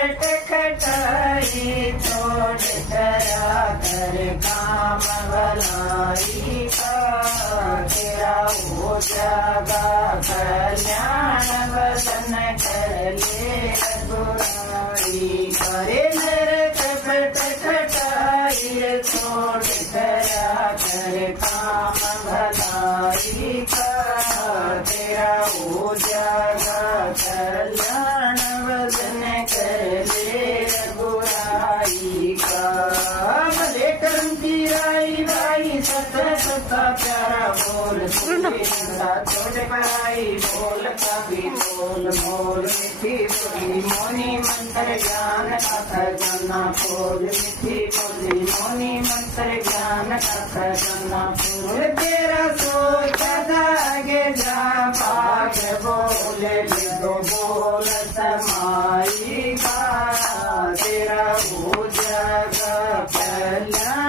कपट खटाई छोड़ करा कर काम भलाई का तेरा हो जागा कल्याण वसन कर ले बुराई करे नर कपट खटाई छोड़ करा कर काम भलाई का तेरा हो जागा कल्याण वसन कर ले बुराई का भले कर्म की राई भाई सत्य सत्ता प्यारा बोल छोटे पढ़ाई बोल कभी बोल बोल मिठी बोली मोनी मंत्र ज्ञान कथा जाना बोल मिठी बोली मोनी मंत्र ज्ञान कथा जाना बोल तेरा सोचा आगे जा पाग बोल तो बोल समाई का तेरा हो जागा कल्याण